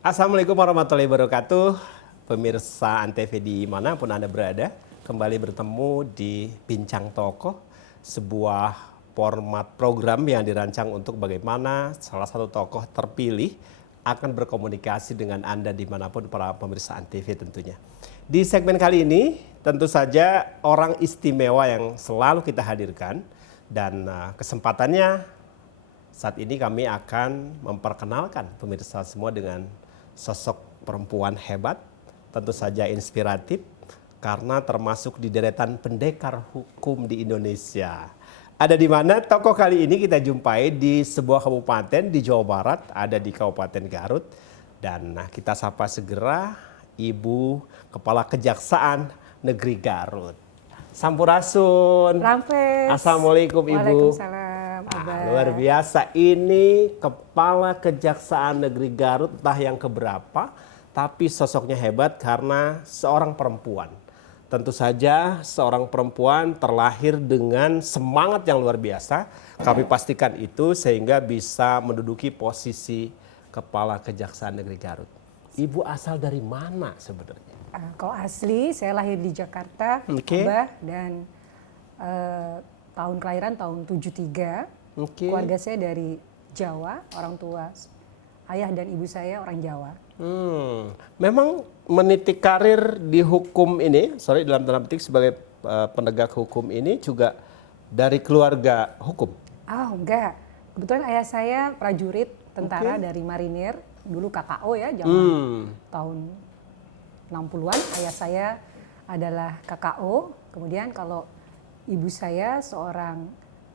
Assalamualaikum warahmatullahi wabarakatuh. Pemirsa Antv dimanapun Anda berada, kembali bertemu di Bincang Tokoh, sebuah format program yang dirancang untuk bagaimana salah satu tokoh terpilih akan berkomunikasi dengan Anda dimanapun para pemirsa Antv tentunya. Di segmen kali ini tentu saja orang istimewa yang selalu kita hadirkan dan kesempatannya saat ini kami akan memperkenalkan pemirsa semua dengan sosok perempuan hebat, tentu saja inspiratif, karena termasuk di deretan pendekar hukum di Indonesia. Ada di mana tokoh kali ini kita jumpai di sebuah kabupaten di Jawa Barat, ada di Kabupaten Garut. Dan kita sapa segera Ibu Kepala Kejaksaan Negeri Garut. Sampurasun. Rampes. Assalamualaikum Ibu. Waalaikumsalam. Luar biasa, ini Kepala Kejaksaan Negeri Garut entah yang keberapa, tapi sosoknya hebat karena seorang perempuan. Tentu saja seorang perempuan terlahir dengan semangat yang luar biasa. Kami pastikan itu sehingga bisa menduduki posisi Kepala Kejaksaan Negeri Garut. Ibu asal dari mana sebenarnya? Kalau asli, saya lahir di Jakarta, Abah, dan tahun kelahiran tahun 73. Keluarga saya dari Jawa, orang tua ayah dan ibu saya orang Jawa. Memang meniti karir di hukum ini, dalam tanda petik sebagai penegak hukum ini juga dari keluarga hukum? Enggak. Kebetulan ayah saya prajurit tentara dari marinir, dulu KKO ya, zaman tahun 60-an. Ayah saya adalah KKO, kemudian kalau ibu saya seorang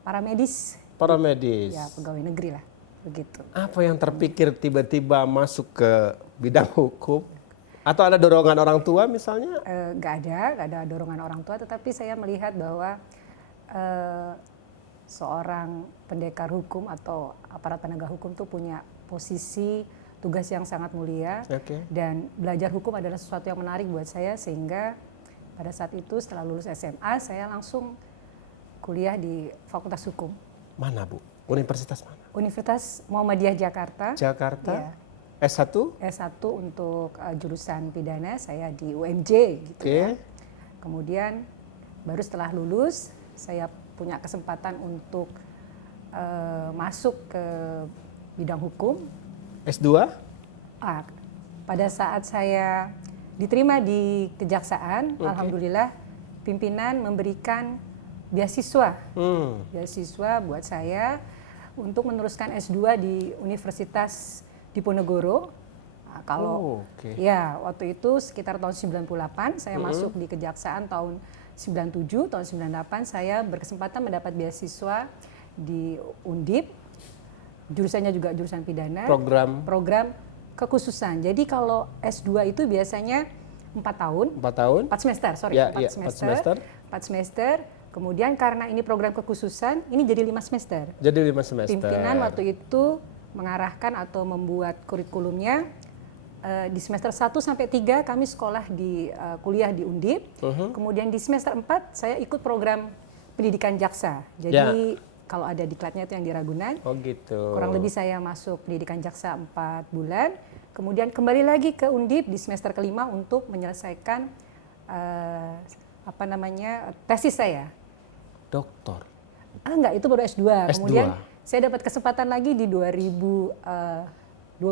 paramedis. Paramedis. Ya, pegawai negeri lah, begitu. Apa yang terpikir tiba-tiba masuk ke bidang hukum? Atau ada dorongan orang tua misalnya? Nggak ada dorongan orang tua, tetapi saya melihat bahwa seorang pendekar hukum atau aparat penegak hukum tuh punya posisi tugas yang sangat mulia. Dan belajar hukum adalah sesuatu yang menarik buat saya, sehingga pada saat itu setelah lulus SMA saya langsung kuliah di Fakultas Hukum. Mana Bu? Universitas mana? Universitas Muhammadiyah Jakarta. Jakarta. Ya. S1? S1 untuk jurusan pidana, saya di UMJ gitu ya. Kemudian baru setelah lulus saya punya kesempatan untuk masuk ke bidang hukum. S2? Pada saat saya diterima di Kejaksaan, alhamdulillah pimpinan memberikan beasiswa buat saya untuk meneruskan S2 di Universitas Diponegoro. Ya waktu itu sekitar tahun 98 saya masuk di Kejaksaan, tahun 97, tahun 98 saya berkesempatan mendapat beasiswa di Undip, jurusannya juga jurusan pidana. Program kekhususan. Jadi kalau S2 itu biasanya 4 semester. 4 semester. Kemudian karena ini program kekhususan, ini jadi 5 semester. Jadi 5 semester. Pimpinan waktu itu mengarahkan atau membuat kurikulumnya di semester 1 sampai 3 kami sekolah di kuliah di Undip. Kemudian di semester 4 saya ikut program pendidikan jaksa. Jadi kalau ada diklatnya itu yang di Ragunan. Kurang lebih saya masuk pendidikan jaksa 4 bulan. Kemudian kembali lagi ke Undip di semester kelima untuk menyelesaikan tesis saya. Doktor? Enggak, itu baru S2. Kemudian saya dapat kesempatan lagi di 2012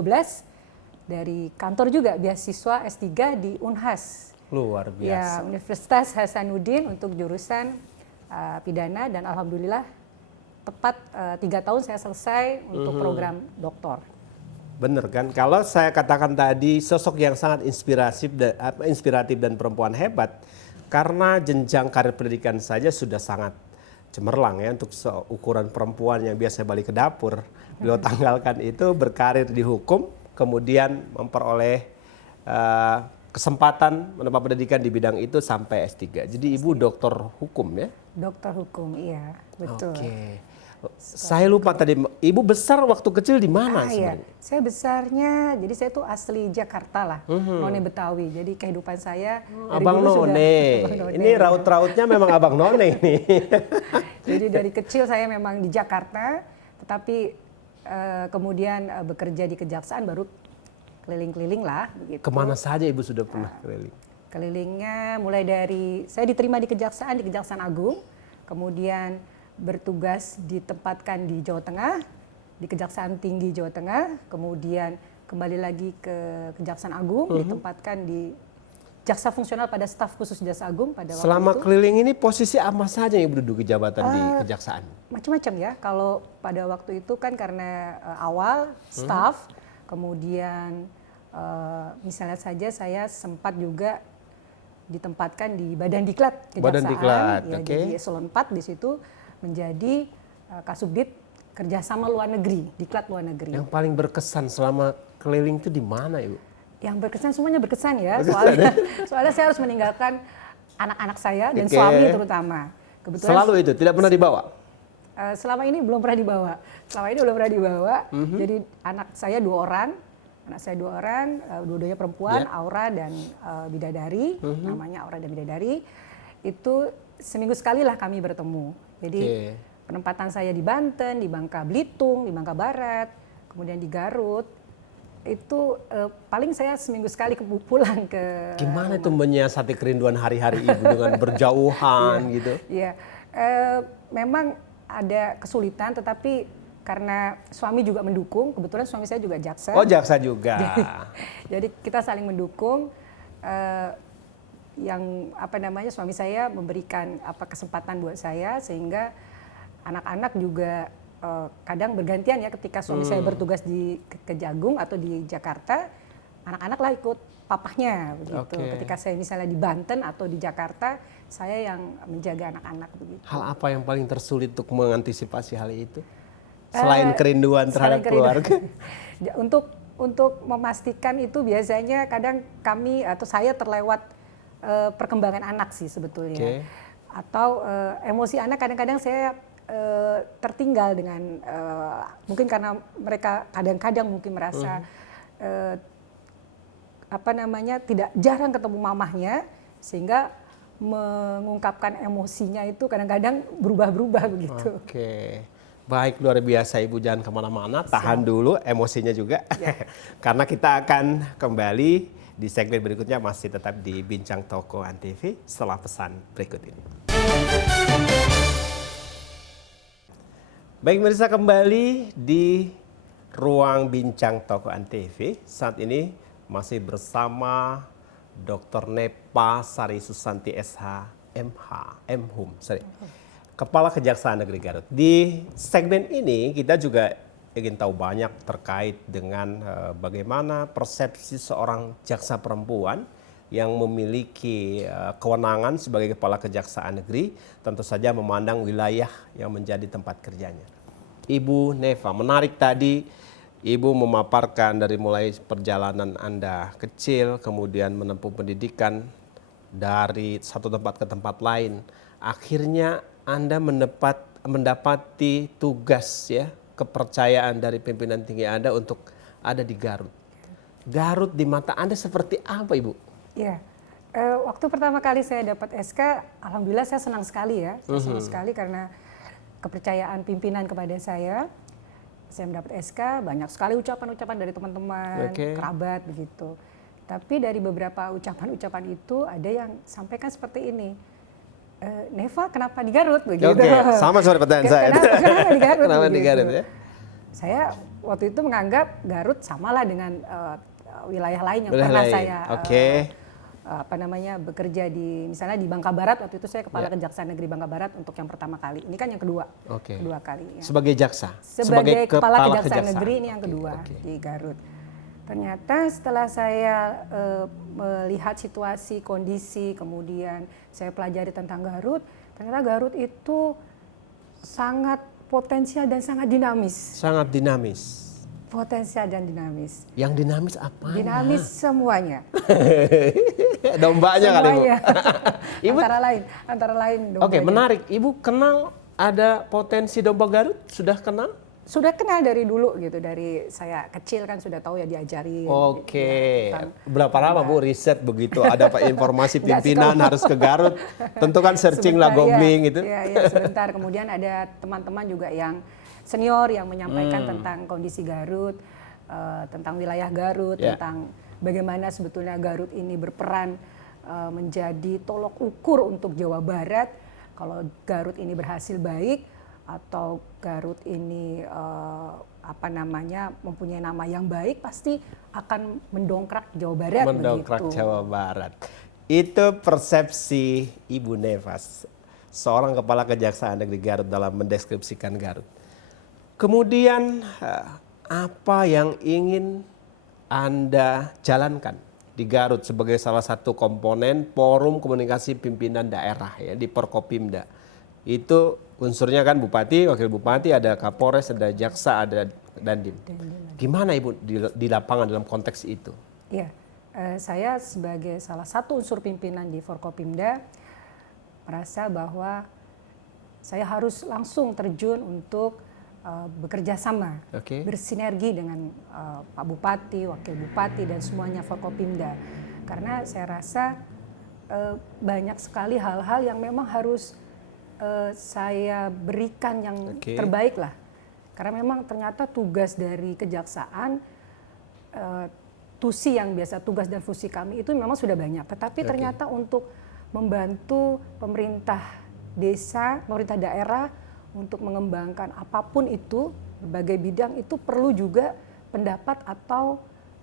dari kantor juga beasiswa S3 di Unhas. Luar biasa. Ya, Universitas Hasanuddin untuk jurusan pidana, dan alhamdulillah tepat 3 tahun saya selesai untuk program doktor. Bener kan? Kalau saya katakan tadi sosok yang sangat inspiratif dan perempuan hebat, karena jenjang karir pendidikan saja sudah sangat cemerlang ya untuk ukuran perempuan yang biasanya balik ke dapur. Beliau tanggalkan itu berkarir di hukum, kemudian memperoleh kesempatan mendapat pendidikan di bidang itu sampai S3. Jadi Ibu doktor hukum ya? Doktor hukum, iya, betul. Saya lupa tadi, Ibu besar waktu kecil di mana sebenarnya? Iya. Saya besarnya, jadi saya tuh asli Jakarta lah, None Betawi. Jadi kehidupan saya Abang None. Ini raut-rautnya memang Abang None ini. Jadi dari kecil saya memang di Jakarta, tetapi kemudian bekerja di Kejaksaan baru keliling-keliling lah begitu. Kemana saja Ibu sudah pernah keliling? Kelilingnya mulai dari saya diterima di Kejaksaan Agung, kemudian bertugas ditempatkan di Jawa Tengah, di Kejaksaan Tinggi Jawa Tengah, kemudian kembali lagi ke Kejaksaan Agung, ditempatkan di Jaksa Fungsional pada staf khusus Jaksa Agung pada waktu Selama itu. keliling ini posisi apa saja yang berduduki jabatan di kejaksaan? Macam-macam ya. Kalau pada waktu itu kan karena awal staf, kemudian misalnya saja saya sempat juga ditempatkan di Badan Diklat Kejaksaan, Badan Diklat, ya, oke. jadi eselon 4 di situ menjadi Kasubdit Kerjasama Luar Negeri, Diklat Luar Negeri. Yang paling berkesan selama keliling itu di mana Ibu? Yang berkesan semuanya berkesan ya, Berkesan, soalnya saya harus meninggalkan anak-anak saya dan Oke. suami terutama. Kebetulan Selalu itu, tidak pernah dibawa? selama ini belum pernah dibawa. Jadi anak saya 2 orang, dua-duanya perempuan, Aura dan Bidadari, namanya Aura dan Bidadari. Itu seminggu sekali lah kami bertemu. Jadi penempatan saya di Banten, di Bangka Belitung, di Bangka Barat, kemudian di Garut. Itu paling saya seminggu sekali pulang ke. Gimana itu menyiasati kerinduan hari-hari Ibu dengan berjauhan gitu? Iya, memang ada kesulitan, tetapi karena suami juga mendukung, kebetulan suami saya juga jaksa. Oh, jaksa juga. Jadi kita saling mendukung. Suami saya memberikan kesempatan buat saya, sehingga anak-anak juga kadang bergantian ya, ketika suami saya bertugas di Kejagung atau di Jakarta, anak-anak lah ikut papahnya begitu. Ketika saya misalnya di Banten atau di Jakarta, saya yang menjaga anak-anak begitu. Hal apa yang paling tersulit untuk mengantisipasi hal itu? Selain kerinduan terhadap keluarga? Untuk memastikan itu biasanya kadang kami atau saya terlewat perkembangan anak sih sebetulnya. Atau emosi anak kadang-kadang saya tertinggal dengan mungkin karena mereka kadang-kadang mungkin merasa tidak jarang ketemu mamahnya, sehingga mengungkapkan emosinya itu kadang-kadang berubah-berubah begitu. Baik, luar biasa Ibu, jangan kemana-mana, tahan dulu emosinya juga. Karena kita akan kembali di segmen berikutnya, masih tetap di Bincang Toko Antv setelah pesan berikut ini. Baik pemirsa, kembali di ruang Bincang Toko Antv. Saat ini masih bersama Dr. Nepa Sari Susanti SH MHum, Kepala Kejaksaan Negeri Garut. Di segmen ini kita juga ingin tahu banyak terkait dengan bagaimana persepsi seorang jaksa perempuan yang memiliki kewenangan sebagai Kepala Kejaksaan Negeri, tentu saja memandang wilayah yang menjadi tempat kerjanya. Ibu Neva, menarik tadi Ibu memaparkan dari mulai perjalanan Anda kecil, kemudian menempuh pendidikan dari satu tempat ke tempat lain. Akhirnya Anda mendapati tugas ya, kepercayaan dari pimpinan tinggi Anda untuk ada di Garut. Garut di mata Anda seperti apa, Ibu? Ya, waktu pertama kali saya dapat SK, alhamdulillah saya senang sekali ya. Saya senang sekali karena kepercayaan pimpinan kepada saya. Saya mendapat SK, banyak sekali ucapan-ucapan dari teman-teman, kerabat begitu. Tapi dari beberapa ucapan-ucapan itu ada yang sampaikan seperti ini. Neva, kenapa di Garut begitu? Sama seperti pertanyaan saya. Kenapa di Garut? Kenapa di Garut ya? Saya waktu itu menganggap Garut samalah dengan wilayah lain yang pernah saya bekerja di, misalnya di Bangka Barat. Waktu itu saya Kepala Kejaksaan Negeri Bangka Barat untuk yang pertama kali. Ini kan yang kedua, kedua kali. Ya. Sebagai jaksa? Sebagai Kepala Kejaksaan Negeri ini yang kedua di Garut. Ternyata setelah saya melihat situasi, kondisi, kemudian saya pelajari tentang Garut, ternyata Garut itu sangat potensial dan sangat dinamis. Sangat dinamis. Potensial dan dinamis. Yang dinamis apa? Dinamis semuanya. Dombanya kali, Ibu. Antara lain dombanya. Oke, menarik. Ibu kenal ada potensi domba Garut? Sudah kenal? Sudah kenal dari dulu gitu, dari saya kecil kan sudah tahu ya, diajari. Gitu, ya, berapa lama Bu riset begitu? Ada informasi pimpinan harus ke Garut? Tentu kan searching lah, googling gitu. Iya, sebentar. Kemudian ada teman-teman juga yang senior yang menyampaikan tentang kondisi Garut. tentang wilayah Garut, Ya. tentang bagaimana sebetulnya Garut ini berperan menjadi tolok ukur untuk Jawa Barat. Kalau Garut ini berhasil baik atau Garut ini mempunyai nama yang baik, pasti akan mendongkrak Jawa Barat. Mendongkrak begitu. Jawa Barat. Itu persepsi Ibu Nevas, seorang kepala Kejaksaan Negeri Garut dalam mendeskripsikan Garut. Kemudian apa yang ingin Anda jalankan di Garut sebagai salah satu komponen Forum Komunikasi Pimpinan Daerah ya di Forkopimda? Itu unsurnya kan Bupati, Wakil Bupati, ada Kapolres, ada Jaksa, ada Dandim. Gimana Ibu di lapangan dalam konteks itu? Ya, saya sebagai salah satu unsur pimpinan di Forkopimda merasa bahwa saya harus langsung terjun untuk bekerja sama, bersinergi dengan Pak Bupati, Wakil Bupati, dan semuanya Forkopimda. Karena saya rasa banyak sekali hal-hal yang memang harus saya berikan yang terbaik lah. Karena memang ternyata tugas dari kejaksaan, tusi yang biasa tugas dan fungsi kami itu memang sudah banyak. Tetapi ternyata untuk membantu pemerintah desa, pemerintah daerah untuk mengembangkan apapun itu, berbagai bidang itu perlu juga pendapat atau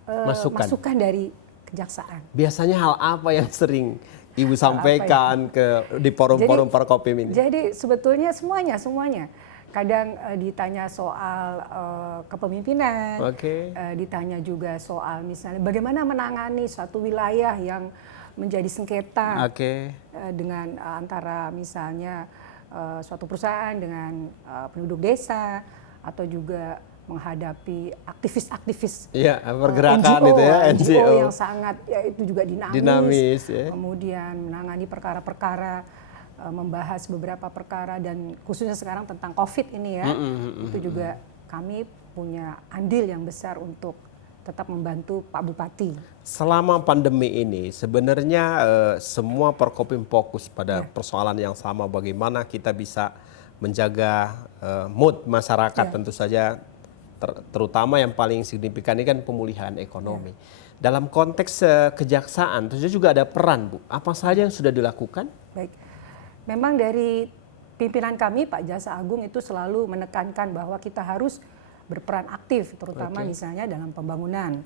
masukan dari kejaksaan. Biasanya hal apa yang sering Ibu sampaikan di forum-forum Forkopim ini? Jadi sebetulnya semuanya. Kadang ditanya soal kepemimpinan, ditanya juga soal misalnya bagaimana menangani suatu wilayah yang menjadi sengketa dengan antara misalnya suatu perusahaan dengan penduduk desa, atau juga menghadapi aktivis-aktivis pergerakan NGO, itu ya, NGO yang sangat itu juga dinamis ya. Kemudian menangani perkara-perkara, membahas beberapa perkara, dan khususnya sekarang tentang COVID ini ya, itu juga kami punya andil yang besar untuk tetap membantu Pak Bupati. Selama pandemi ini sebenarnya semua Forkopim fokus pada persoalan yang sama, bagaimana kita bisa menjaga mood masyarakat tentu saja. Terutama yang paling signifikan ini kan pemulihan ekonomi. Dalam konteks kejaksaan tentu juga ada peran, Bu. Apa saja yang sudah dilakukan? Baik, memang dari pimpinan kami Pak Jaksa Agung itu selalu menekankan bahwa kita harus berperan aktif, terutama misalnya dalam pembangunan,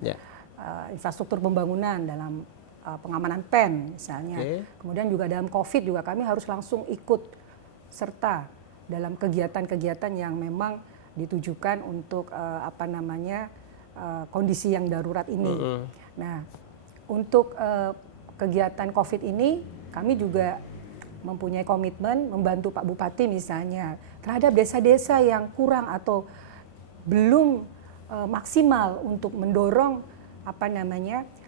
infrastruktur pembangunan, dalam pengamanan PEN misalnya. Kemudian juga dalam COVID juga kami harus langsung ikut serta dalam kegiatan-kegiatan yang memang ditujukan untuk kondisi yang darurat ini. Nah, untuk kegiatan COVID ini kami juga mempunyai komitmen membantu Pak Bupati misalnya terhadap desa-desa yang kurang atau belum maksimal untuk mendorong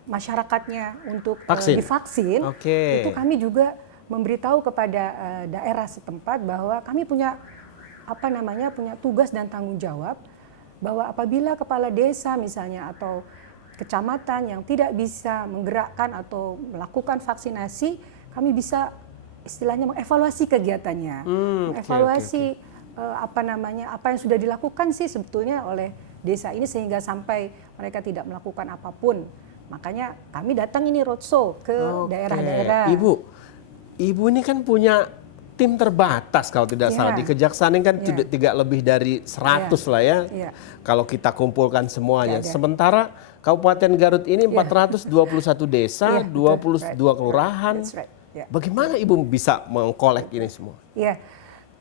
masyarakatnya untuk divaksin. Itu kami juga memberitahu kepada daerah setempat bahwa kami punya punya tugas dan tanggung jawab bahwa apabila kepala desa misalnya atau kecamatan yang tidak bisa menggerakkan atau melakukan vaksinasi, kami bisa istilahnya mengevaluasi kegiatannya, mengevaluasi apa yang sudah dilakukan sih sebetulnya oleh desa ini sehingga sampai mereka tidak melakukan apapun. Makanya kami datang ini roadshow ke daerah-daerah. Ibu ini kan punya tim terbatas kalau tidak salah. Di Kejaksaan ini kan tidak lebih dari 100 lah ya. Kalau kita kumpulkan semuanya. Sementara Kabupaten Garut ini 421 desa, 22 kelurahan. Bagaimana Ibu bisa mengkolek ini semua? Iya,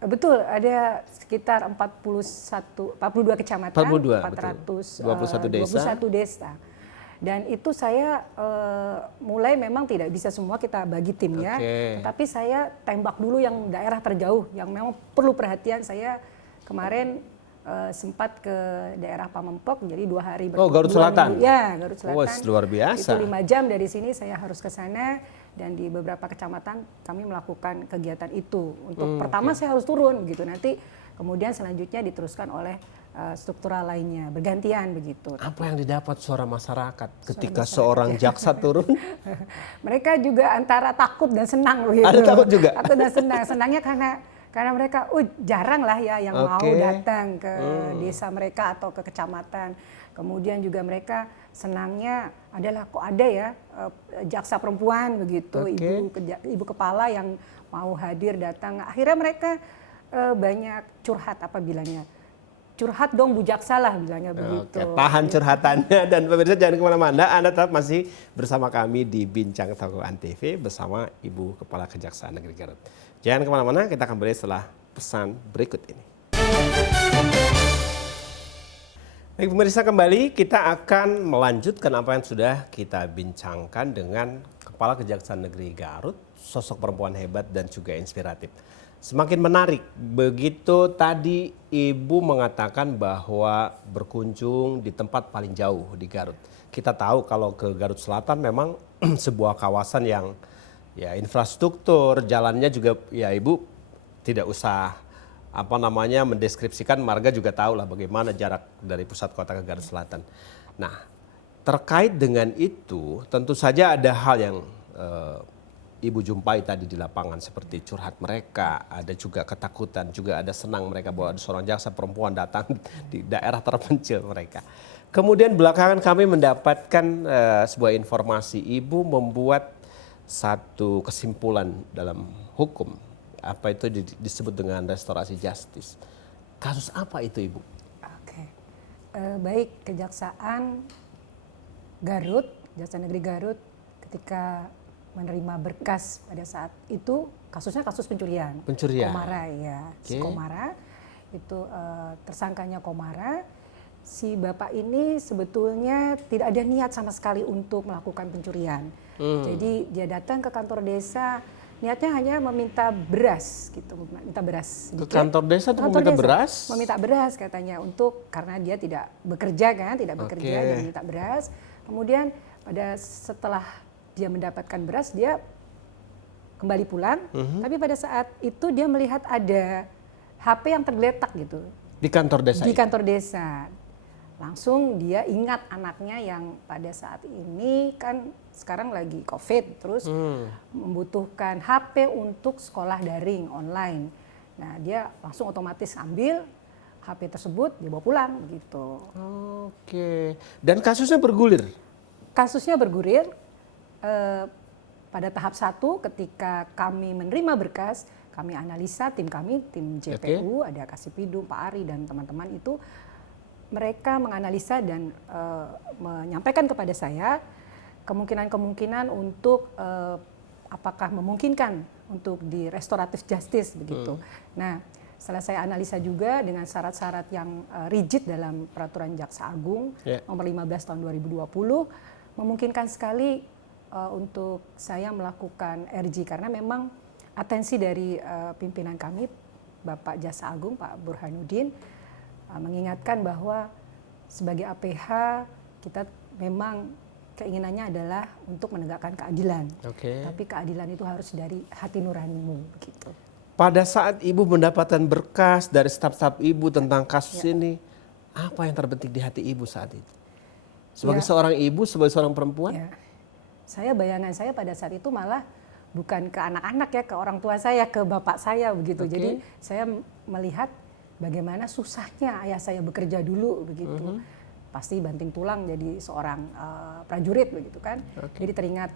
betul. Ada sekitar 42 kecamatan, 421 desa. Dan itu saya mulai memang tidak bisa semua kita bagi timnya, tapi saya tembak dulu yang daerah terjauh, yang memang perlu perhatian. Saya kemarin sempat ke daerah Pamempok, jadi 2 hari berturut-turut. Garut Selatan? Ya, Garut Selatan. Luar biasa. Itu 5 jam dari sini saya harus ke sana, dan di beberapa kecamatan kami melakukan kegiatan itu. Untuk pertama saya harus turun begitu, nanti kemudian selanjutnya diteruskan oleh struktural lainnya, bergantian begitu. Apa yang didapat suara masyarakat ketika seorang jaksa turun? Mereka juga antara takut dan senang begitu. Ada takut juga? Takut dan senang. Senangnya karena Karena mereka jarang lah ya yang mau Oke. datang ke desa mereka atau ke kecamatan. Kemudian juga mereka senangnya adalah kok ada ya jaksa perempuan begitu, Oke. ibu kepala yang mau hadir datang. Akhirnya mereka banyak curhat apa bilangnya. Curhat dong Bu Jaksa lah bilangnya begitu. Oke, tahan curhatannya dan pemirsa jangan kemana-mana, Anda tetap masih bersama kami di Bincang Tokoh Antv bersama Ibu Kepala Kejaksaan Negeri Garut. Jangan kemana-mana, kita kembali setelah pesan berikut ini. Baik pemirsa, kembali kita akan melanjutkan apa yang sudah kita bincangkan dengan Kepala Kejaksaan Negeri Garut, sosok perempuan hebat dan juga inspiratif. Semakin menarik, begitu tadi Ibu mengatakan bahwa berkunjung di tempat paling jauh di Garut. Kita tahu kalau ke Garut Selatan memang sebuah kawasan yang ya infrastruktur, jalannya juga ya Ibu tidak usah mendeskripsikan, marga juga tahu lah bagaimana jarak dari pusat kota ke Garut Selatan. Nah, terkait dengan itu tentu saja ada hal yang Ibu jumpai tadi di lapangan seperti curhat mereka, ada juga ketakutan, juga ada senang mereka bahwa ada seorang jaksa perempuan datang di daerah terpencil mereka. Kemudian belakangan kami mendapatkan sebuah informasi, Ibu membuat satu kesimpulan dalam hukum. Apa itu disebut dengan restorasi justice. Kasus apa itu Ibu? Oke. Baik, Kejaksaan Garut, Kejaksaan Negeri Garut ketika menerima berkas pada saat itu kasusnya kasus pencurian. Pencurian. Komara ya, si Komara itu tersangkanya Komara. Si bapak ini sebetulnya tidak ada niat sama sekali untuk melakukan pencurian. Jadi dia datang ke kantor desa, niatnya hanya meminta beras gitu, minta beras. Ke kantor desa untuk meminta beras? Meminta beras katanya karena dia tidak bekerja kan, tidak bekerja, dia minta beras. Kemudian setelah dia mendapatkan beras, dia kembali pulang. Tapi pada saat itu dia melihat ada HP yang tergeletak gitu. Di kantor desa? Di kantor desa. Langsung dia ingat anaknya yang pada saat ini kan sekarang lagi COVID, terus membutuhkan HP untuk sekolah daring online. Nah dia langsung otomatis ambil HP tersebut, dia bawa pulang gitu. Oke, dan kasusnya bergulir? Kasusnya bergulir. Pada tahap 1 ketika kami menerima berkas, kami analisa, tim JPU, ada Kasipidu, Pak Ari dan teman-teman itu, mereka menganalisa dan menyampaikan kepada saya kemungkinan-kemungkinan untuk apakah memungkinkan untuk di restoratif justice begitu. Nah, setelah saya analisa juga dengan syarat-syarat yang rigid dalam Peraturan Jaksa Agung nomor 15 tahun 2020, memungkinkan sekali untuk saya melakukan RG karena memang atensi dari pimpinan kami Bapak Jaksa Agung Pak Burhanuddin mengingatkan bahwa sebagai APH kita memang keinginannya adalah untuk menegakkan keadilan. Tapi keadilan itu harus dari hati nuranimu begitu. Pada saat Ibu mendapatkan berkas dari staf-staf Ibu tentang kasus ini, apa yang terbetik di hati Ibu saat itu? Sebagai seorang ibu, sebagai seorang perempuan? Bayangan saya pada saat itu malah bukan ke anak-anak ya, ke orang tua saya, ke bapak saya begitu. Jadi saya melihat bagaimana susahnya ayah saya bekerja dulu begitu. Pasti banting tulang jadi seorang prajurit begitu kan. Jadi teringat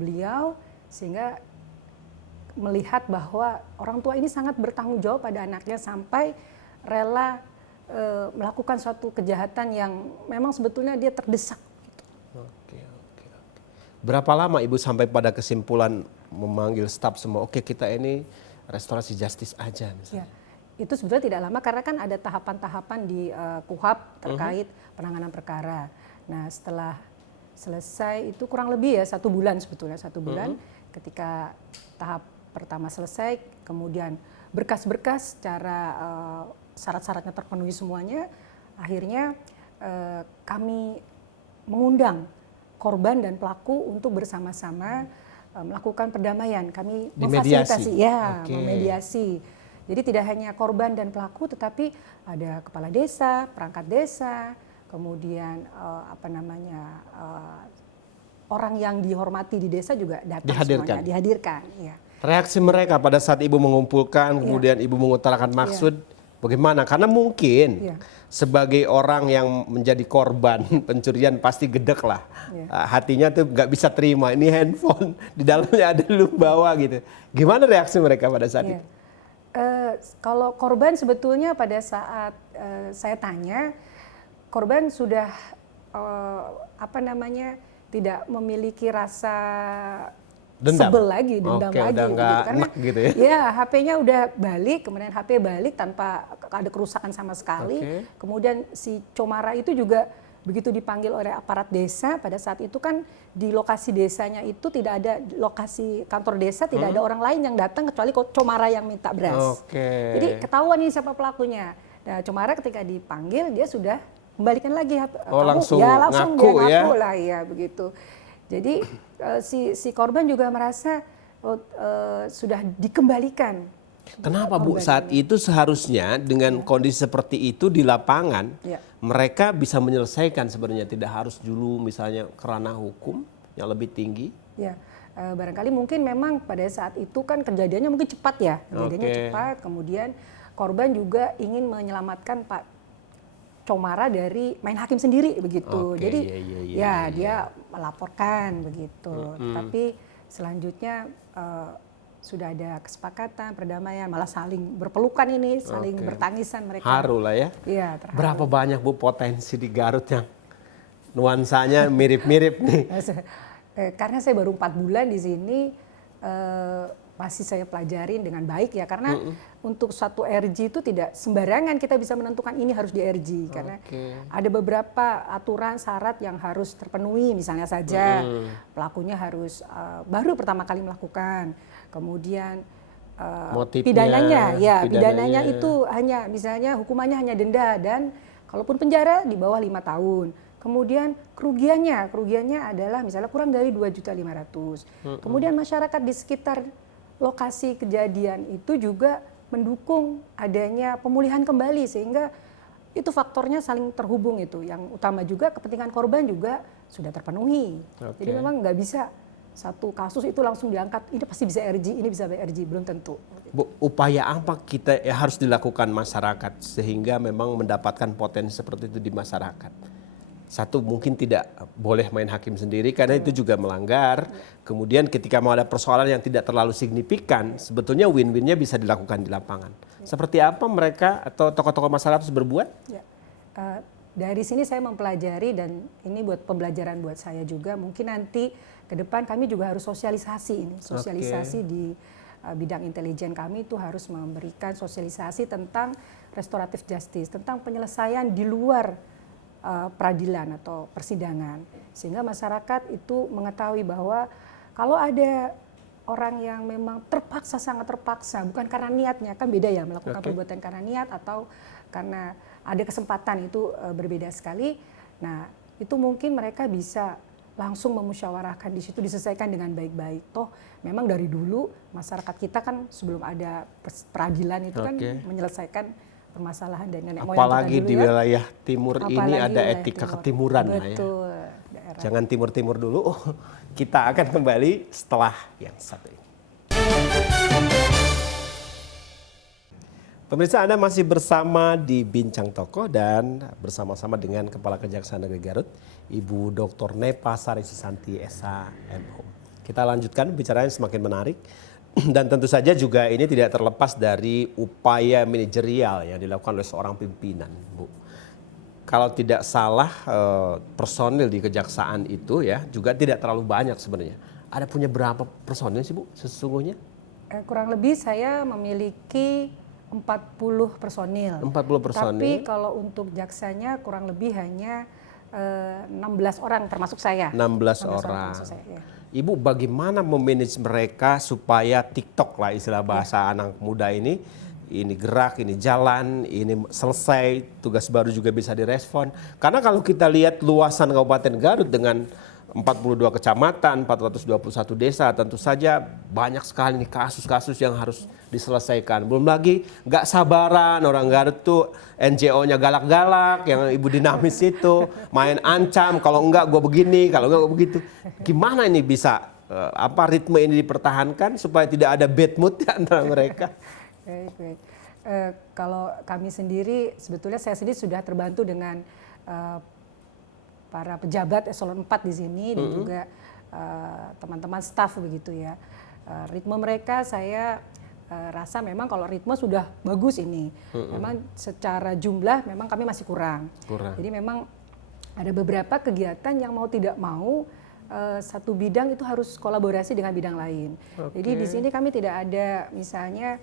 beliau sehingga melihat bahwa orang tua ini sangat bertanggung jawab pada anaknya sampai rela melakukan suatu kejahatan yang memang sebetulnya dia terdesak. Oke. Berapa lama Ibu sampai pada kesimpulan memanggil staf semua, oke kita ini restorasi justice aja misalnya? Itu sebetulnya tidak lama karena kan ada tahapan-tahapan di KUHAP terkait penanganan perkara. Nah setelah selesai itu kurang lebih ya 1 bulan sebetulnya, 1 bulan ketika tahap pertama selesai, kemudian berkas-berkas secara syarat-syaratnya terpenuhi semuanya, akhirnya kami mengundang korban dan pelaku untuk bersama-sama melakukan perdamaian. Kami memfasilitasi, memediasi. Jadi tidak hanya korban dan pelaku, tetapi ada kepala desa, perangkat desa, kemudian orang yang dihormati di desa juga datang semuanya, dihadirkan. Ya. Reaksi mereka pada saat Ibu mengumpulkan, kemudian Ibu mengutarakan maksud, bagaimana? Karena mungkin sebagai orang yang menjadi korban pencurian pasti gedek lah. Hatinya tuh nggak bisa terima, ini handphone, di dalamnya ada lu bawa gitu. Gimana reaksi mereka pada saat itu? Kalau korban sebetulnya pada saat saya tanya, korban sudah tidak memiliki rasa Dendam? sebel lagi, dendam Oke, lagi udah begitu. nggak Karena enak gitu ya? ya HP-nya udah balik, kemudian HP balik tanpa ada kerusakan sama sekali. Kemudian si Comara itu juga begitu dipanggil oleh aparat desa, pada saat itu kan di lokasi desanya itu tidak ada, lokasi kantor desa tidak ada orang lain yang datang kecuali Comara yang minta beras. Jadi ketahuan ini siapa pelakunya. Nah, Comara ketika dipanggil dia sudah kembalikan lagi langsung langsung ngaku dia ngaku ya? lah ya begitu. Jadi si korban juga merasa sudah dikembalikan. Kenapa Bu saat itu seharusnya dengan kondisi seperti itu di lapangan mereka bisa menyelesaikan sebenarnya, tidak harus dulu misalnya kerana hukum yang lebih tinggi? Ya, barangkali mungkin memang pada saat itu kan kejadiannya mungkin cepat ya, kejadiannya cepat. Kemudian korban juga ingin menyelamatkan Pak Comara dari main hakim sendiri begitu. Jadi dia melaporkan begitu. Tapi selanjutnya sudah ada kesepakatan, perdamaian, malah saling berpelukan ini, saling bertangisan mereka. Haru lah ya. Iya, terharu. Berapa banyak Bu potensi di Garut yang nuansanya mirip-mirip nih? Karena saya baru 4 bulan di sini, masih saya pelajarin dengan baik ya, karena untuk satu RG itu tidak sembarangan kita bisa menentukan ini harus di RG, karena ada beberapa aturan syarat yang harus terpenuhi, misalnya saja pelakunya harus baru pertama kali melakukan, kemudian motifnya, pidananya itu hanya misalnya hukumannya hanya denda dan kalaupun penjara di bawah 5 tahun. Kemudian kerugiannya adalah misalnya kurang dari 2.500.000. Kemudian masyarakat di sekitar lokasi kejadian itu juga mendukung adanya pemulihan kembali, sehingga itu faktornya saling terhubung itu. Yang utama juga kepentingan korban juga sudah terpenuhi. Jadi memang nggak bisa satu kasus itu langsung diangkat, ini pasti bisa RG, ini bisa RG, belum tentu. Bu, upaya apa kita harus dilakukan masyarakat sehingga memang mendapatkan potensi seperti itu di masyarakat? Satu, mungkin tidak boleh main hakim sendiri karena itu juga melanggar. Kemudian ketika mau ada persoalan yang tidak terlalu signifikan, sebetulnya win-winnya bisa dilakukan di lapangan. Seperti apa mereka atau tokoh-tokoh masyarakat harus berbuat? Dari sini saya mempelajari, dan ini buat pembelajaran buat saya juga. Mungkin nanti ke depan kami juga harus sosialisasi ini. Sosialisasi di bidang intelijen kami itu harus memberikan sosialisasi tentang restoratif justice, tentang penyelesaian di luar peradilan atau persidangan, sehingga masyarakat itu mengetahui bahwa kalau ada orang yang memang terpaksa, sangat terpaksa, bukan karena niatnya, kan beda ya melakukan perbuatan karena niat atau karena ada kesempatan, itu berbeda sekali. Nah, itu mungkin mereka bisa langsung memusyawarahkan di situ, diselesaikan dengan baik-baik. Toh memang dari dulu masyarakat kita kan sebelum ada peradilan itu kan menyelesaikan permasalahan dan nenek moyang kita dulu, apalagi di wilayah timur ini ada etika ketimuran lah ya. Daerah. Jangan timur-timur dulu. Kita akan kembali setelah yang satu ini. Pemirsa, Anda masih bersama di Bincang Tokoh dan bersama-sama dengan Kepala Kejaksaan Negeri Garut, Ibu Dr. Nepa Sari Susanti SH.MO. Kita lanjutkan bicaranya semakin menarik. Dan tentu saja juga ini tidak terlepas dari upaya manajerial yang dilakukan oleh seorang pimpinan, Bu. Kalau tidak salah personil di kejaksaan itu ya juga tidak terlalu banyak sebenarnya. Ada punya berapa personil sih Bu sesungguhnya? Kurang lebih saya memiliki 40 personil. 40 personil. Tapi kalau untuk jaksanya kurang lebih hanya 16 orang termasuk saya. 16 orang. Termasuk saya, ya. Ibu bagaimana memanage mereka supaya TikTok lah istilah bahasa anak muda ini gerak, ini jalan, ini selesai, tugas baru juga bisa direspon. Karena kalau kita lihat luasan Kabupaten Garut dengan 42 kecamatan, 421 desa, tentu saja banyak sekali nih kasus-kasus yang harus diselesaikan. Belum lagi nggak sabaran orang Garut tuh, NGO-nya galak-galak, yang ibu dinamis itu main ancam, kalau enggak gue begini, kalau enggak gue begitu. Gimana ini bisa apa ritme ini dipertahankan supaya tidak ada bad mood di antara mereka? Baik. Kalau kami sendiri, sebetulnya saya sendiri sudah terbantu dengan para pejabat eselon 4 di sini dan juga teman-teman staf begitu ya. Ritme mereka saya rasa memang kalau ritme sudah bagus ini. Memang secara jumlah memang kami masih kurang. Jadi memang ada beberapa kegiatan yang mau tidak mau satu bidang itu harus kolaborasi dengan bidang lain. Jadi di sini kami tidak ada misalnya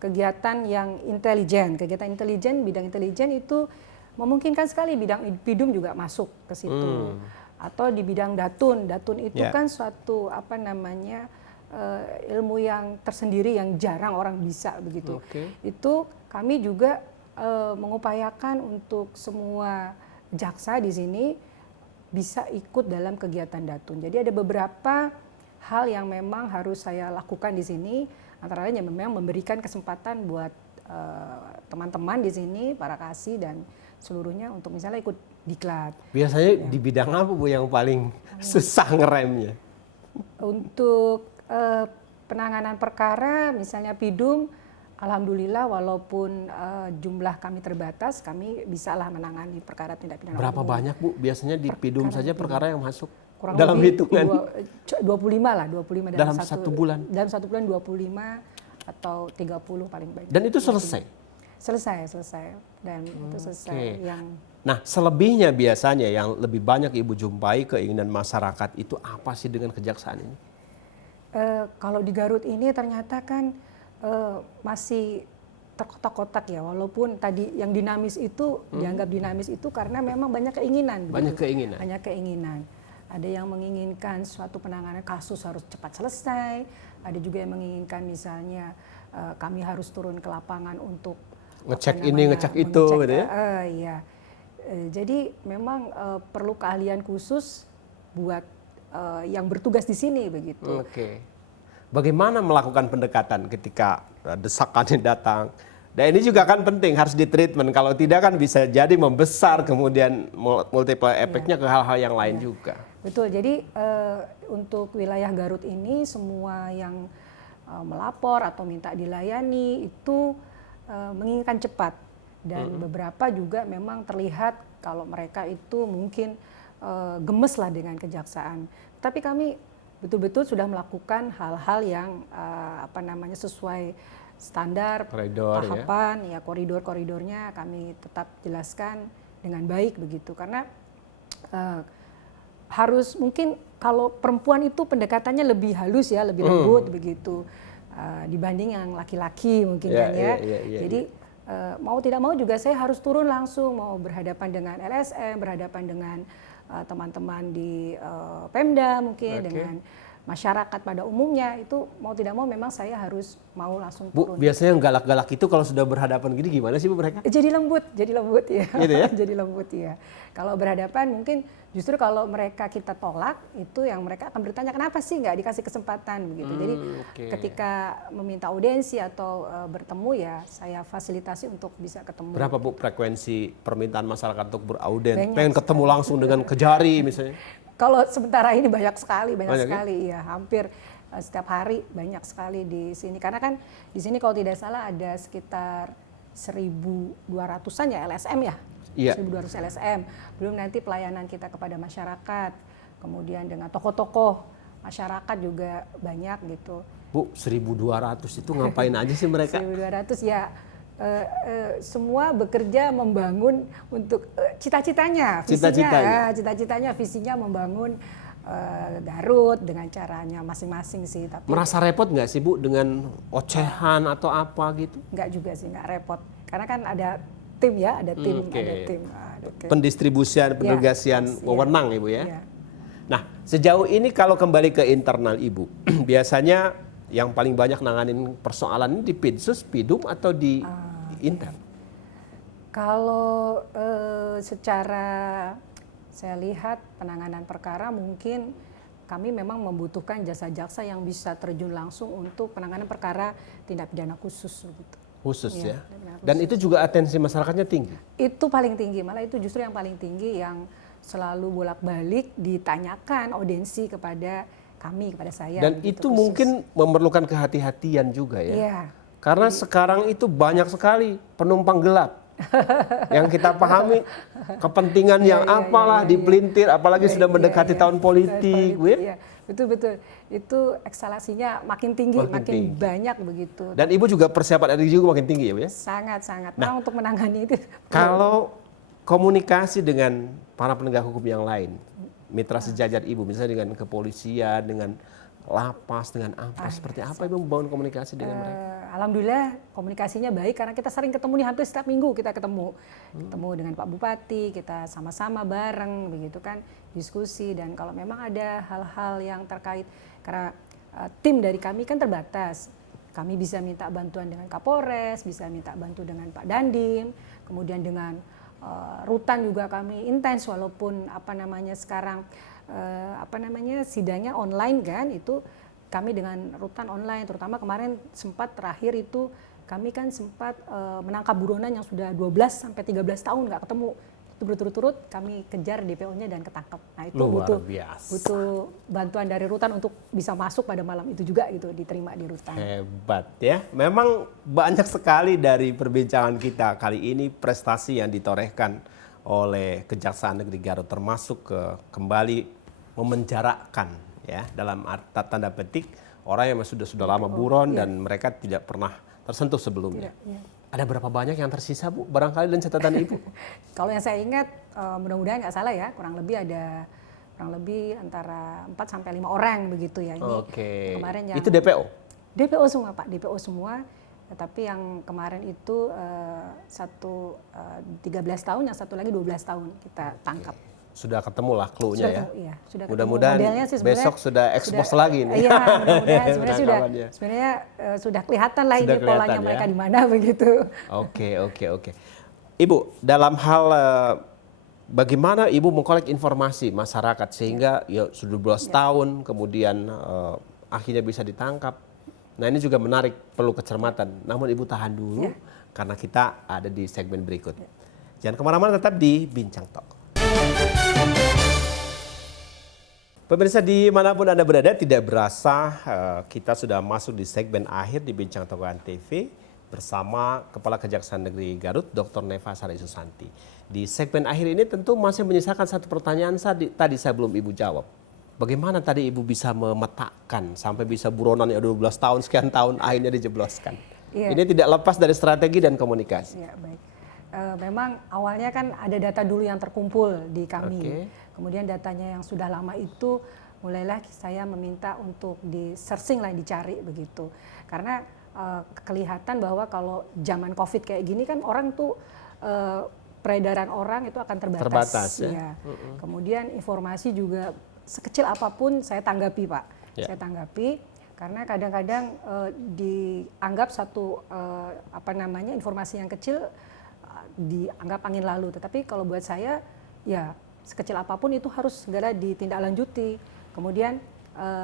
kegiatan yang intelijen. Kegiatan intelijen, bidang intelijen itu memungkinkan sekali bidang PIDUM juga masuk ke situ. Atau di bidang datun itu kan suatu ilmu yang tersendiri yang jarang orang bisa begitu. Itu kami juga mengupayakan untuk semua jaksa di sini bisa ikut dalam kegiatan datun. Jadi ada beberapa hal yang memang harus saya lakukan di sini, antara lain yang memang memberikan kesempatan buat teman-teman di sini, para kasih dan seluruhnya untuk misalnya ikut diklat. Biasanya di bidang apa Bu yang paling susah ngeremnya? Untuk penanganan perkara misalnya PIDUM, alhamdulillah walaupun jumlah kami terbatas, kami bisalah menangani perkara tindak pidana. Berapa banyak Bu biasanya di PIDUM saja perkara yang masuk? Kurang dalam lebih hitungan 25 dalam satu bulan. Dalam 1 bulan 25 atau 30 paling banyak. Dan itu selesai? Selesai. Dan itu selesai. Nah, selebihnya biasanya yang lebih banyak Ibu jumpai keinginan masyarakat itu apa sih dengan kejaksaan ini? Kalau di Garut ini ternyata kan masih terkotak-kotak ya, walaupun tadi yang dinamis itu dianggap dinamis itu karena memang banyak keinginan. Banyak keinginan. Ada yang menginginkan suatu penanganan kasus harus cepat selesai, ada juga yang menginginkan misalnya kami harus turun ke lapangan untuk ngecek ini, ngecek itu gitu ya. Iya. Jadi memang perlu keahlian khusus buat yang bertugas di sini begitu. Bagaimana melakukan pendekatan ketika desakannya datang? Dan ini juga kan penting, harus ditreatment. Kalau tidak kan bisa jadi membesar kemudian multiple efeknya ke hal-hal yang lain juga. Betul, jadi untuk wilayah Garut ini semua yang melapor atau minta dilayani itu menginginkan cepat. Dan beberapa juga memang terlihat kalau mereka itu mungkin gemes lah dengan kejaksaan. Tapi kami betul-betul sudah melakukan hal-hal yang sesuai standar tahapan, ya koridor-koridornya kami tetap jelaskan dengan baik begitu. Karena harus mungkin kalau perempuan itu pendekatannya lebih halus ya, lebih lembut begitu dibanding yang laki-laki mungkin kan ya. Jadi mau tidak mau juga saya harus turun langsung, mau berhadapan dengan LSM, berhadapan dengan teman-teman di Pemda mungkin dengan masyarakat pada umumnya, itu mau tidak mau memang saya harus mau langsung turun. Bu, biasanya yang galak-galak itu kalau sudah berhadapan gini gimana sih Bu mereka? Jadi lembut ya. Gitu ya? Jadi lembut ya. Kalau berhadapan mungkin justru kalau mereka kita tolak, itu yang mereka akan bertanya kenapa sih nggak dikasih kesempatan begitu. Jadi ketika meminta audiensi atau bertemu ya saya fasilitasi untuk bisa ketemu. Berapa Bu frekuensi permintaan masyarakat untuk beraudien? Pengen ketemu langsung dengan Kejari misalnya? Kalau sementara ini banyak sekali ya, hampir setiap hari banyak sekali di sini. Karena kan di sini kalau tidak salah ada sekitar 1.200-an ya LSM ya. 1.200 LSM. Belum nanti pelayanan kita kepada masyarakat. Kemudian dengan tokoh-tokoh masyarakat juga banyak gitu. Bu, 1.200 itu ngapain aja sih mereka? 1.200 ya. Semua bekerja membangun untuk cita-citanya, visinya membangun Garut dengan caranya masing-masing sih. Tapi merasa repot nggak sih Bu dengan ocehan atau apa gitu? Nggak juga sih, nggak repot. Karena kan ada tim ya, ada tim. Pendistribusian, pendelegasian wewenang Ibu ya. Nah, sejauh ini kalau kembali ke internal Ibu, biasanya yang paling banyak nanganin persoalan ini di Pidsus, PIDUM atau di Intel? Kalau secara saya lihat penanganan perkara mungkin kami memang membutuhkan jasa jaksa yang bisa terjun langsung untuk penanganan perkara tindak pidana khusus begitu. Khusus ya. Dan itu juga atensi masyarakatnya tinggi? Itu paling tinggi, malah itu justru yang paling tinggi yang selalu bolak-balik ditanyakan audiensi kepada kami, kepada saya. Dan gitu, itu khusus. mungkin memerlukan kehati-hatian juga ya. Iya. Karena sekarang itu banyak sekali penumpang gelap. Yang kita pahami kepentingan yang apalah dipelintir, apalagi sudah mendekati tahun politik. Iya, betul. Itu ekskalasinya makin tinggi, makin banyak begitu. Dan Ibu juga persiapan diri juga makin tinggi ya Bu ya? Sangat. Nah, untuk menangani itu. Kalau komunikasi dengan para penegak hukum yang lain, mitra sejajar Ibu, misalnya dengan kepolisian, dengan lapas, dengan apa, seperti apa Ibu membangun komunikasi dengan mereka? Alhamdulillah komunikasinya baik karena kita sering ketemu nih, hampir setiap minggu kita ketemu dengan Pak Bupati, kita sama-sama bareng begitu kan, diskusi. Dan kalau memang ada hal-hal yang terkait, karena tim dari kami kan terbatas, kami bisa minta bantuan dengan Kapolres, bisa minta bantu dengan Pak Dandim, kemudian dengan rutan juga kami intens, walaupun sekarang sidangnya online kan, itu kami dengan rutan online, terutama kemarin sempat terakhir itu kami kan sempat menangkap buronan yang sudah 12 sampai 13 tahun nggak ketemu, itu berturut-turut kami kejar DPO-nya dan ketangkap. Nah itu butuh bantuan dari rutan untuk bisa masuk pada malam itu juga gitu, diterima di rutan. Hebat ya, memang banyak sekali dari perbincangan kita kali ini prestasi yang ditorehkan oleh Kejaksaan Negeri Garut, termasuk kembali memenjarakan ya dalam tanda petik orang yang sudah lama buron dan mereka tidak pernah tersentuh sebelumnya. Ada berapa banyak yang tersisa Bu? Barangkali dan catatan Ibu? Kalau yang saya ingat, mudah-mudahan nggak salah ya, kurang lebih antara 4 sampai 5 orang begitu ya. Ini kemarin yang itu DPO? DPO semua Pak, DPO semua. Tapi yang kemarin itu 13 tahun, yang satu lagi 12 tahun kita tangkap. Sudah ketemu lah clue-nya ya. Iya, sudah mudah-mudahan besok sudah expose lagi nih. Iya, mudah-mudahan sebenarnya sudah kelihatan lah ini polanya mereka di mana begitu. Oke. Ibu, dalam hal bagaimana Ibu mengkolek informasi masyarakat sehingga ya sudah 12 tahun kemudian akhirnya bisa ditangkap. Nah ini juga menarik, perlu kecermatan. Namun Ibu tahan dulu karena kita ada di segmen berikut. Jangan kemana-mana, tetap di Bincang Talk. Pemirsa dimanapun Anda berada, tidak berasa kita sudah masuk di segmen akhir di Bincang Talk Antv bersama Kepala Kejaksaan Negeri Garut, Dr. Neva Sari Susanti. Di segmen akhir ini tentu masih menyisakan satu pertanyaan tadi saya belum Ibu jawab. Bagaimana tadi Ibu bisa memetakan sampai bisa buronan yang 12 tahun, sekian tahun akhirnya dijebloskan? Ini tidak lepas dari strategi dan komunikasi. Iya, baik. Memang awalnya kan ada data dulu yang terkumpul di kami. Kemudian datanya yang sudah lama itu mulailah saya meminta untuk di-searching lah, dicari begitu. Karena kelihatan bahwa kalau zaman Covid kayak gini kan orang tuh peredaran orang itu akan terbatas ya. Kemudian informasi juga sekecil apapun saya tanggapi Pak. Saya tanggapi karena kadang-kadang dianggap satu informasi yang kecil dianggap angin lalu. Tetapi kalau buat saya ya sekecil apapun itu harus segera ditindaklanjuti. Kemudian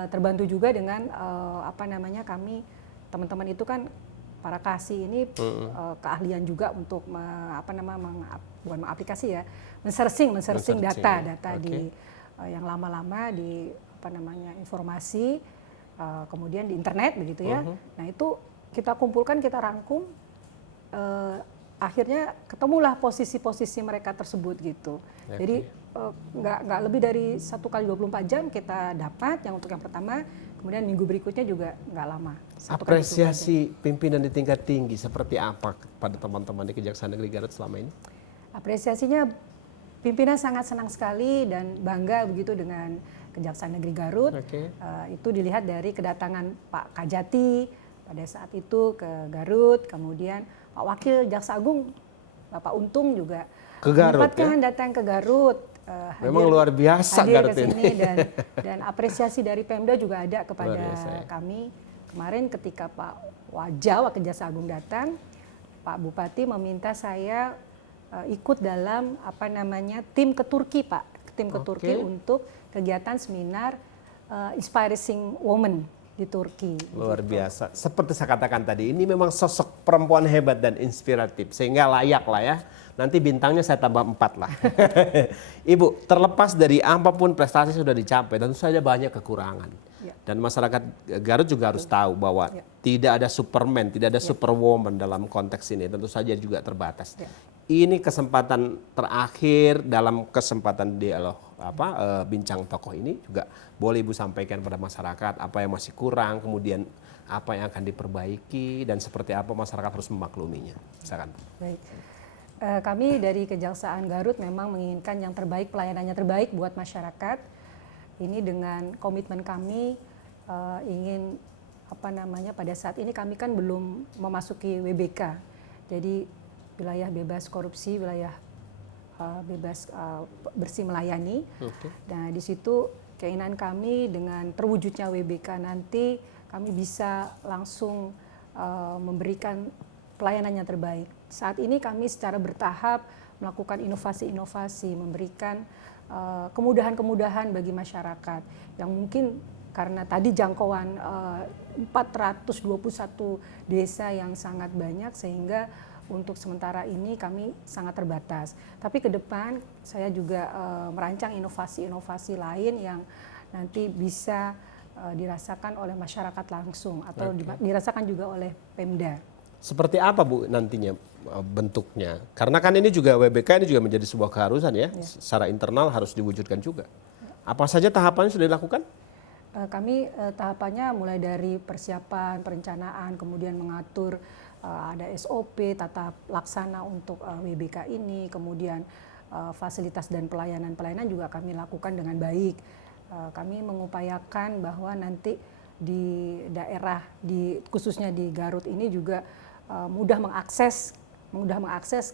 terbantu juga dengan kami teman-teman itu kan para kasih ini keahlian juga untuk mengaplikasi ya, men-searching data di yang lama-lama di informasi, kemudian di internet begitu ya. Nah itu kita kumpulkan, kita rangkum, akhirnya ketemulah posisi-posisi mereka tersebut gitu. Jadi nggak lebih dari 1 kali 24 jam kita dapat yang untuk yang pertama, kemudian minggu berikutnya juga nggak lama. Apresiasi pimpinan di tingkat tinggi seperti apa pada teman-teman di Kejaksaan Negeri Garut selama ini? Apresiasinya pimpinan sangat senang sekali dan bangga begitu dengan Kejaksaan Negeri Garut. Itu dilihat dari kedatangan Pak Kajati pada saat itu ke Garut, kemudian Pak Wakil Jaksa Agung Bapak Untung juga datang ke Garut. Memang luar biasa Garut ini. Dan apresiasi dari Pemda juga ada kepada kami. Kemarin ketika Pak Wakil Jaksa Agung datang, Pak Bupati meminta saya ikut dalam tim ke Turki Pak, tim ke Turki untuk kegiatan seminar Inspiring Women di Turki. Luar biasa. Seperti saya katakan tadi, ini memang sosok perempuan hebat dan inspiratif. Sehingga layak lah ya. Nanti bintangnya saya tambah 4 lah. Ibu, terlepas dari apapun prestasi sudah dicapai, tentu saja banyak kekurangan. Ya. Dan masyarakat Garut juga harus tahu bahwa tidak ada Superman, tidak ada Superwoman dalam konteks ini. Tentu saja juga terbatas. Ya. Ini kesempatan terakhir dalam kesempatan dialog bincang tokoh ini juga boleh Ibu sampaikan pada masyarakat apa yang masih kurang, kemudian apa yang akan diperbaiki dan seperti apa masyarakat harus memakluminya. Silakan. Baik. Kami dari Kejaksaan Garut memang menginginkan yang terbaik, pelayanannya terbaik buat masyarakat. Ini dengan komitmen kami ingin pada saat ini kami kan belum memasuki WBK. Jadi wilayah bebas korupsi, wilayah bebas bersih melayani. Okay. Nah, di situ keinginan kami dengan terwujudnya WBK nanti kami bisa langsung memberikan pelayanan yang terbaik. Saat ini kami secara bertahap melakukan inovasi-inovasi, memberikan kemudahan-kemudahan bagi masyarakat yang mungkin karena tadi jangkauan 421 desa yang sangat banyak sehingga untuk sementara ini kami sangat terbatas. Tapi ke depan saya juga merancang inovasi-inovasi lain yang nanti bisa dirasakan oleh masyarakat langsung atau dirasakan juga oleh Pemda. Seperti apa Bu nantinya bentuknya? Karena kan ini juga WBK ini juga menjadi sebuah keharusan ya. Secara internal harus diwujudkan juga. Apa saja tahapannya sudah dilakukan? Kami tahapannya mulai dari persiapan, perencanaan, kemudian mengatur ada SOP, tata laksana untuk WBK ini, kemudian fasilitas dan pelayanan-pelayanan juga kami lakukan dengan baik. Kami mengupayakan bahwa nanti di daerah, khususnya di Garut ini juga mudah mengakses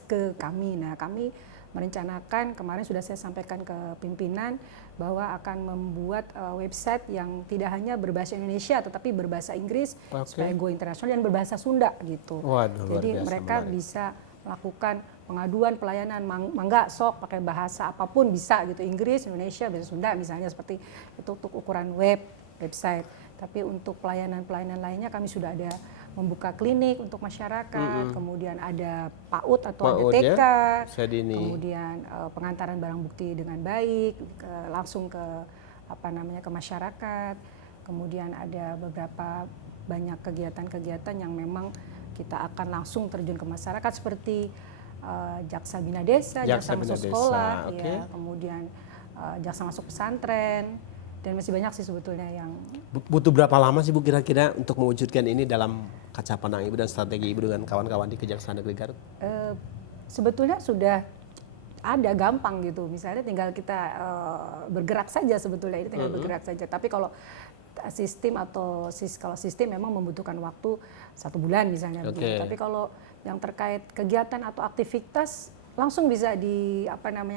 ke kami. Nah, kami merencanakan, kemarin sudah saya sampaikan ke pimpinan bahwa akan membuat website yang tidak hanya berbahasa Indonesia tetapi berbahasa Inggris supaya go internasional dan berbahasa Sunda gitu. Waduh, jadi mereka menarik. Bisa melakukan pengaduan pelayanan mangga sok pakai bahasa apapun bisa gitu, Inggris, Indonesia, bahasa Sunda misalnya, seperti itu untuk ukuran website. Tapi untuk pelayanan-pelayanan lainnya kami sudah ada membuka klinik untuk masyarakat, kemudian ada PAUD atau ada TK, kemudian pengantaran barang bukti dengan baik langsung ke ke masyarakat, kemudian ada beberapa banyak kegiatan-kegiatan yang memang kita akan langsung terjun ke masyarakat seperti jaksa bina desa, jaksa masuk sekolah, ya, kemudian jaksa masuk pesantren. Dan masih banyak sih sebetulnya yang... Butuh berapa lama sih Bu kira-kira untuk mewujudkan ini dalam kaca pandang Ibu dan strategi Ibu dengan kawan-kawan di Kejaksaan Negeri Garut? Sebetulnya sudah ada, gampang gitu. Misalnya tinggal kita bergerak saja sebetulnya, ini tinggal bergerak saja. Tapi kalau sistem memang membutuhkan waktu 1 bulan misalnya. Tapi kalau yang terkait kegiatan atau aktivitas langsung bisa diturun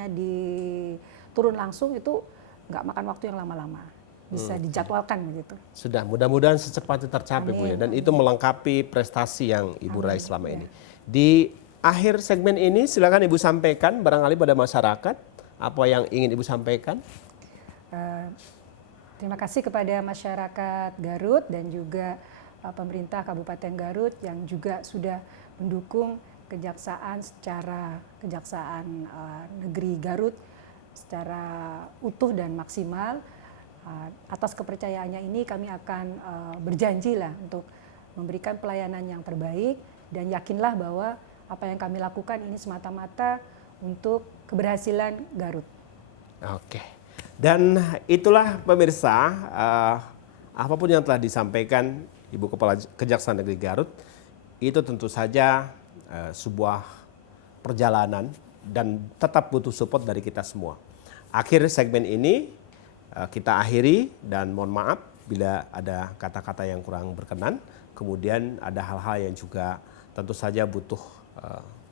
langsung itu nggak makan waktu yang lama-lama, bisa dijadwalkan begitu. Sudah, mudah-mudahan secepatnya tercapai Bu ya, dan itu melengkapi prestasi yang Ibu raih selama ini. Di akhir segmen ini silakan Ibu sampaikan barangkali pada masyarakat apa yang ingin Ibu sampaikan. Terima kasih kepada masyarakat Garut dan juga pemerintah Kabupaten Garut yang juga sudah mendukung Kejaksaan Negeri Garut secara utuh dan maksimal. Atas kepercayaannya ini kami akan berjanji lah untuk memberikan pelayanan yang terbaik dan yakinlah bahwa apa yang kami lakukan ini semata-mata untuk keberhasilan Garut. Oke. Dan itulah pemirsa, apapun yang telah disampaikan Ibu Kepala Kejaksaan Negeri Garut, itu tentu saja sebuah perjalanan dan tetap butuh support dari kita semua. Akhir segmen ini kita akhiri dan mohon maaf bila ada kata-kata yang kurang berkenan. Kemudian ada hal-hal yang juga tentu saja butuh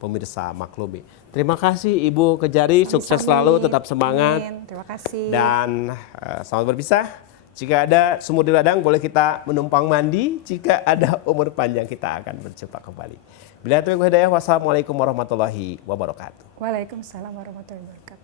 pemirsa maklumi. Terima kasih Ibu Kejari, sukses selalu, tetap semangat. Amin. Terima kasih. Dan selamat berpisah. Jika ada sumur di ladang boleh kita menumpang mandi. Jika ada umur panjang kita akan berjumpa kembali. Bila taufiq wal hidayah, wassalamualaikum warahmatullahi wabarakatuh. Waalaikumsalam warahmatullahi wabarakatuh.